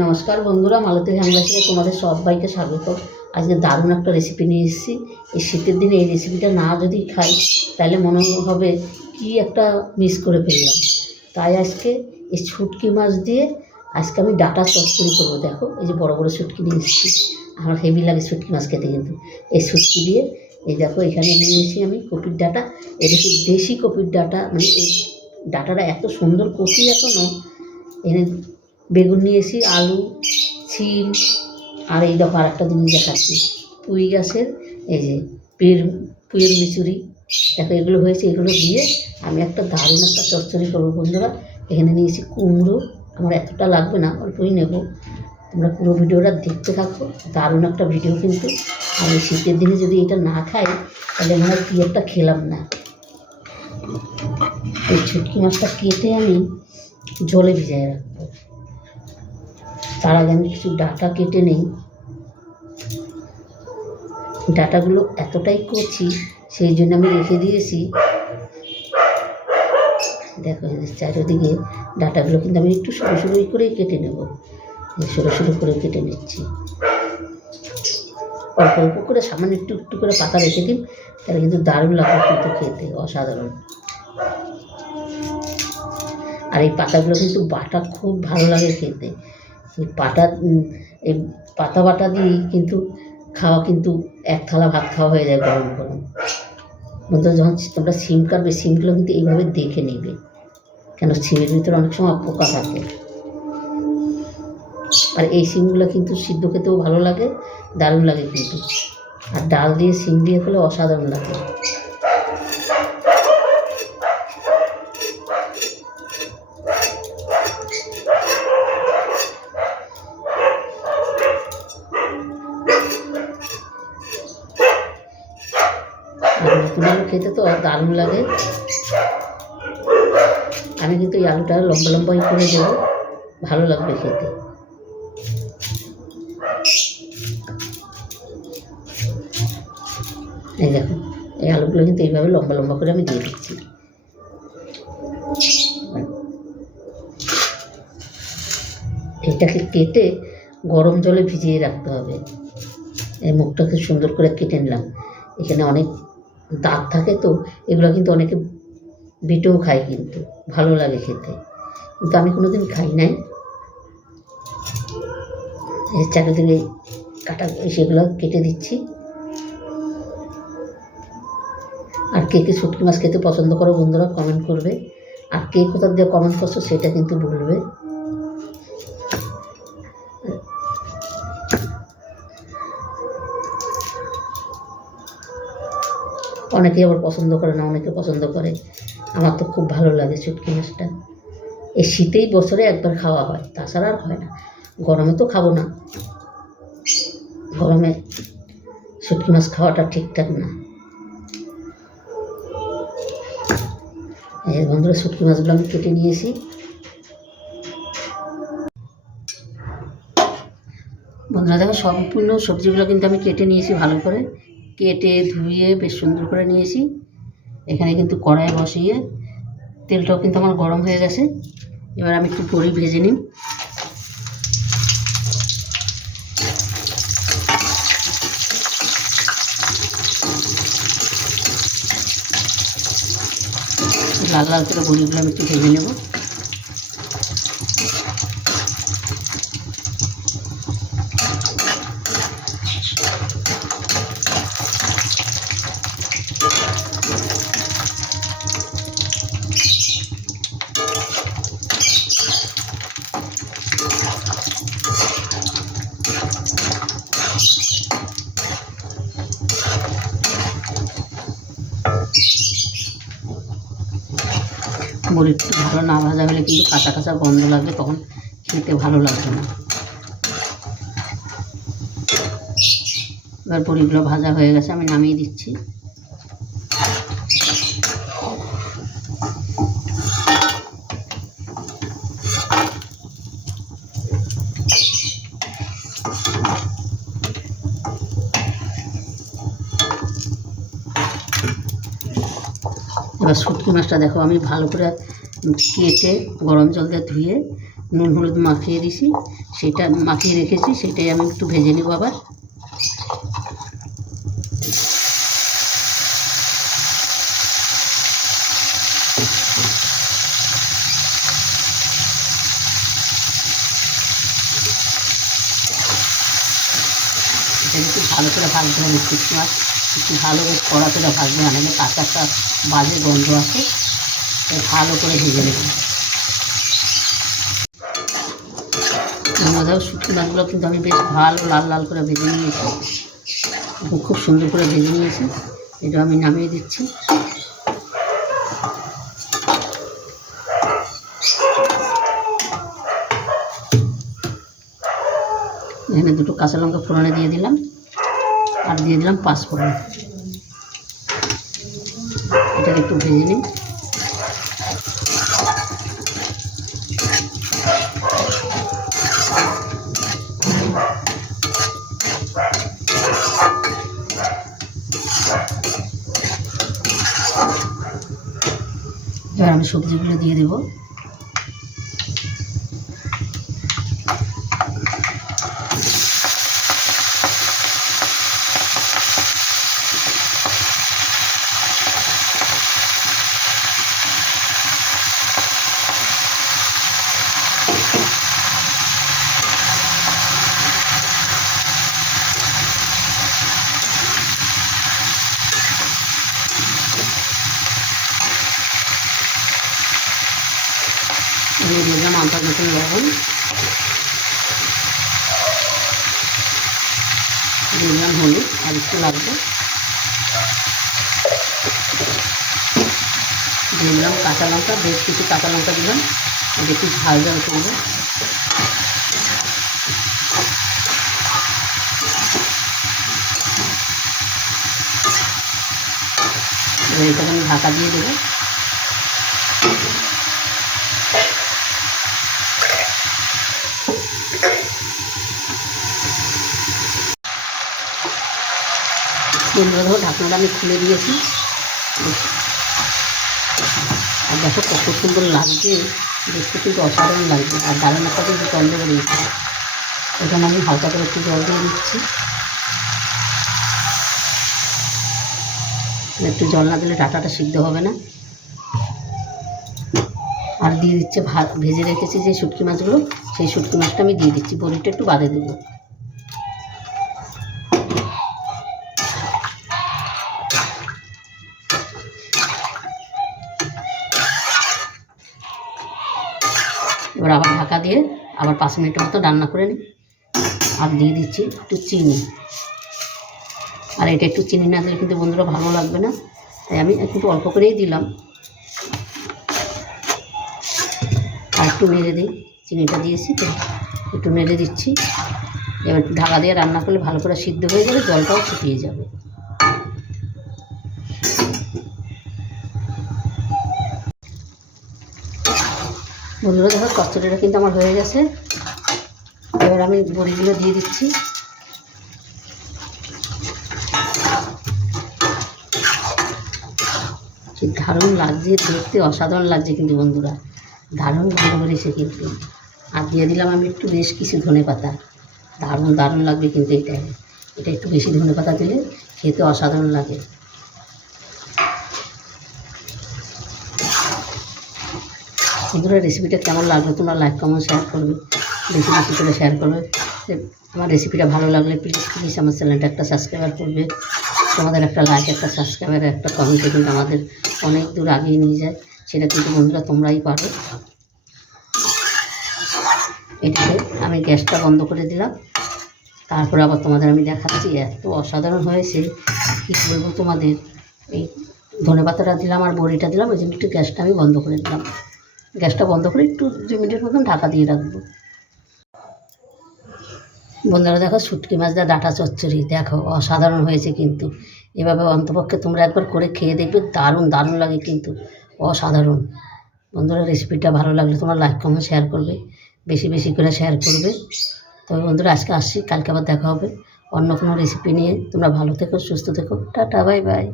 নমস্কার বন্ধুরা, মালতীর হ্যাংলাসে তোমাদের সবাইকে স্বাগত। আজকে দারুণ একটা রেসিপি নিয়ে এসেছি। এই শীতের দিনে এই রেসিপিটা না যদি খাই তাহলে মনে হবে কি একটা মিস করে ফেললাম। তাই আজকে এই শুটকি মাছ দিয়ে আজকে আমি ডাটা চচ্চড়ি করবো। দেখো, এই যে বড় বড় শুটকি নিয়ে এসেছি, আমার হেভি লাগে শুটকি মাছ খেতে। কিন্তু এই শুটকি দিয়ে এই দেখো এখানে নিয়েছি আমি কপির ডাটা। এটা কি দেশি কপির ডাটা, মানে এই ডাটাটা এত সুন্দর কচি এখনও। এনে বেগুন নিয়েছি, আলু, শিম, আর এই দেখো আর একটা জিনিস দেখাচ্ছি, পুঁই গাছের এই যে পুঁইয়ের মিচুরি। দেখো এগুলো হয়েছে, এগুলো দিয়ে আমি একটা দারুণ একটা চচ্চড়ি করবো বন্ধুরা। এখানে নিয়েছি কুমড়ো, আমার এতটা লাগবে না, অল্পই নেব। তোমরা পুরো ভিডিওটা দেখতে থাকো, দারুণ একটা ভিডিও কিন্তু। আর এই শীতের দিনে যদি এটা না খাই তাহলে মনে হয় কি একটা খেলাম না। এই শুটকি মাছটা কেটে আমি জলে ভিজিয়ে রাখবো। তার আগে আমি কিছু ডাটা কেটে নেই। ডাটাগুলো এতটাই কচি, সেই জন্য আমি রেখে দিয়েছি। দেখো চারিদিকে ডাটাগুলো কিন্তু আমি একটু সরু সরু করেই কেটে নেব। সরু সরু করে কেটে নিচ্ছি, অল্প অল্প করে, সামান্য একটু একটু করে পাতা রেখে দিন, তাহলে কিন্তু দারুণ লাগবে কিন্তু খেতে, অসাধারণ। আর এই পাতাগুলো কিন্তু বাটা খুব ভালো লাগে খেতে। এই পাতা বাটা দিয়েই কিন্তু খাওয়া, কিন্তু এক থালা ভাত খাওয়া হয়ে যায় গরম গরম। বন্ধুরা, যখন তোমরা সিম কাটবে, সিমগুলো কিন্তু এইভাবে দেখে নেবে, কেন সিমের ভিতরে অনেক সময় পোকা থাকে। আর এই সিমগুলো কিন্তু সিদ্ধ খেতেও ভালো লাগে, দারুণ লাগে কিন্তু। আর ডাল দিয়ে সিম দিয়ে খেলে অসাধারণ লাগে। নতুন আলু খেতে তো দারুণ লাগে। আমি কিন্তু এই আলুটা লম্বা লম্বাই করে দেবো, ভালো লাগবে খেতে। এই দেখো, এই আলুগুলো কিন্তু এইভাবে লম্বা লম্বা করে আমি দিয়ে দিচ্ছি। এটাকে কেটে গরম জলে ভিজিয়ে রাখতে হবে। এই মুখটাকে সুন্দর করে কেটে নিলাম। এখানে অনেক দাগ থাকে তো, এগুলো কিন্তু অনেকে বেটেও খায়, কিন্তু ভালো লাগে খেতে, কিন্তু আমি কোনোদিন খাই নাই। এই চারিদিকে কাটা সেগুলো কেটে দিচ্ছি। আর কে কে শুটকি মাছ খেতে পছন্দ করো বন্ধুরা কমেন্ট করবে, আর কে কোথা দিয়ে কমেন্ট করছো সেটা কিন্তু বলবে। অনেকে আবার পছন্দ করে না, অনেকে পছন্দ করে। আমার তো খুব ভালো লাগে শুটকি মাছটা। এই শীতেই বছরে একবার খাওয়া হয়, তাছাড়া আর হয় না। গরমে তো খাবো না, গরমে শুটকি মাছ খাওয়াটা ঠিকঠাক না। এই বন্ধুরা, শুটকি মাছগুলো আমি কেটে নিয়েছি। বন্ধুরা দেখো, সম্পূর্ণ সবজিগুলো কিন্তু আমি কেটে নিয়েছি, ভালো করে কেটে ধুয়ে বেশ সুন্দর করে নিয়েছি। এখানে কিন্তু কড়াই বসিয়ে তেলটাও কিন্তু আমার গরম হয়ে গেছে। এবার আমি একটু বড়ি ভেজে নিই। লাল লাল করে বড়িগুলো আমি একটু ভেজে নেব। বড়ি একটু ভালো না ভাজা হলে কিন্তু কাঁচা কাঁচা গন্ধ লাগবে, তখন খেতে ভালো লাগবে না। এবার বড়িগুলো ভাজা হয়ে গেছে, আমি নামিয়ে দিচ্ছি। এবার শুটকি মাছটা দেখো আমি ভালো করে কেটে গরম জল দিয়ে ধুয়ে নুন হলুদ মাখিয়ে দিছি, সেটা মাখিয়ে রেখেছি, সেটাই আমি একটু ভেজে নেব আবার। এটা একটু ভালো করে ভাজতে হবে, শুটকি মাছ একটু ভালো করে কড়া করে ভাজবে, আনলে কাঁচা একটা বাজে গন্ধ আছে, ভালো করে ভেজে নেব। দেখো শুটকি মাছগুলো কিন্তু আমি বেশ ভালো লাল লাল করে ভেজে নিয়েছি, খুব সুন্দর করে ভেজে নিয়েছি। এটা আমি নামিয়ে দিচ্ছি। এখানে দুটো কাঁচা লঙ্কা ফোড়নে দিয়ে দিলাম, আর দিয়ে দিলাম পাঁচফোড়ন। এটাকে একটু ভেজে নিই। এবার আমি সবজিগুলো দিয়ে দেবো। দিয়ে দিলাম আন্দাজ মতন লবণ, দিয়ে দিলাম হলুদ, আর একটু লাগবে, দিয়ে দিলাম কাঁচা লঙ্কা, বেশ কিছু কাঁচা লঙ্কা দিলাম, এটা একটু ঝাল ঝাল করবো। এবার এটাকে আমি ঢাকা দিয়ে দেবো। বন্ধুরা দেখো ঢাকনাটা আমি খুলে দিয়েছি, আর দেখো কত সুন্দর লাগছে, দেখতে কিন্তু অসাধারণ লাগছে, আর ডালনাটা কিন্তু গন্ধ বেরিয়েছে। এখানে আমি হালকা করে একটু জল দিয়ে দিচ্ছি, একটু জল না দিলে ডাঁটাটা সিদ্ধ হবে না। আর দিয়ে দিচ্ছে ভাত ভেজে রেখেছি যে শুটকি মাছগুলো, সেই শুটকি মাছটা আমি দিয়ে দিচ্ছি, বড়িটা একটু বাদে দেবো। এবার আবার ঢাকা দিয়ে আবার 5 মিনিটের মতো রান্না করে নিই। আর দিয়ে দিচ্ছি একটু চিনি, আর এটা একটু চিনি না দিলে কিন্তু বন্ধুরা ভালো লাগবে না, তাই আমি একটু অল্প করেই দিলাম। আর একটু নেড়ে দিই, চিনিটা দিয়েছি তো একটু নেড়ে দিচ্ছি। এবার একটু ঢাকা দিয়ে রান্না করলে ভালো করে সিদ্ধ হয়ে যাবে, জলটাও শুকিয়ে যাবে। বন্ধুরা দেখো কচুরিটা কিন্তু আমার হয়ে গেছে। এবার আমি বড়িগুলো দিয়ে দিচ্ছি। দারুণ লাগছে, দেখতে অসাধারণ লাগছে কিন্তু বন্ধুরা, দারুণ ভালো করেছে কিন্তু। আর দিয়ে দিলাম আমি একটু বেশ কিছু ধনেপাতা, দারুণ দারুণ লাগবে কিন্তু এটা একটু বেশি ধনেপাতা দিলে খেতে অসাধারণ লাগে। বন্ধুরা রেসিপিটা কেমন লাগলো তোমরা লাইক কমেন্ট শেয়ার করবে, বেশি বেশি করে শেয়ার করবে। আমার রেসিপিটা ভালো লাগলে প্লিজ প্লিজ আমার চ্যানেলটা একটা সাবস্ক্রাইবার করবে। তোমাদের একটা লাইক, একটা সাবস্ক্রাইবার, একটা কমেন্টে কিন্তু আমাদের অনেক দূর আগিয়ে নিয়ে যায়, সেটা কিন্তু বন্ধুরা তোমরাই পারো। এটাকে আমি গ্যাসটা বন্ধ করে দিলাম, তারপরে আবার তোমাদের আমি দেখাচ্ছি, এত অসাধারণ হয়েছে কী বলবো তোমাদের। এই ধনেপাতাটা দিলাম আর বড়িটা দিলাম, ওই জন্য একটু গ্যাসটা আমি বন্ধ করে দিলাম। গ্যাসটা বন্ধ করে একটু 2 মিনিটের মতন ঢাকা দিয়ে রাখবো। বন্ধুরা দেখো শুটকি মাছ দিয়ে ডাঁটা চচ্চড়ি দেখো অসাধারণ হয়েছে কিন্তু। এভাবে অন্তপক্ষে তোমরা একবার করে খেয়ে দেখবে, দারুণ দারুণ লাগে কিন্তু, অসাধারণ। বন্ধুরা রেসিপিটা ভালো লাগলে তোমরা লাইক কমেন্ট শেয়ার করবে, বেশি বেশি করে শেয়ার করবে। তবে বন্ধুরা আজকে আসছি, কালকে আবার দেখা হবে অন্য কোনো রেসিপি নিয়ে। তোমরা ভালো থেকো, সুস্থ থেকো, টাটা বাই বাই।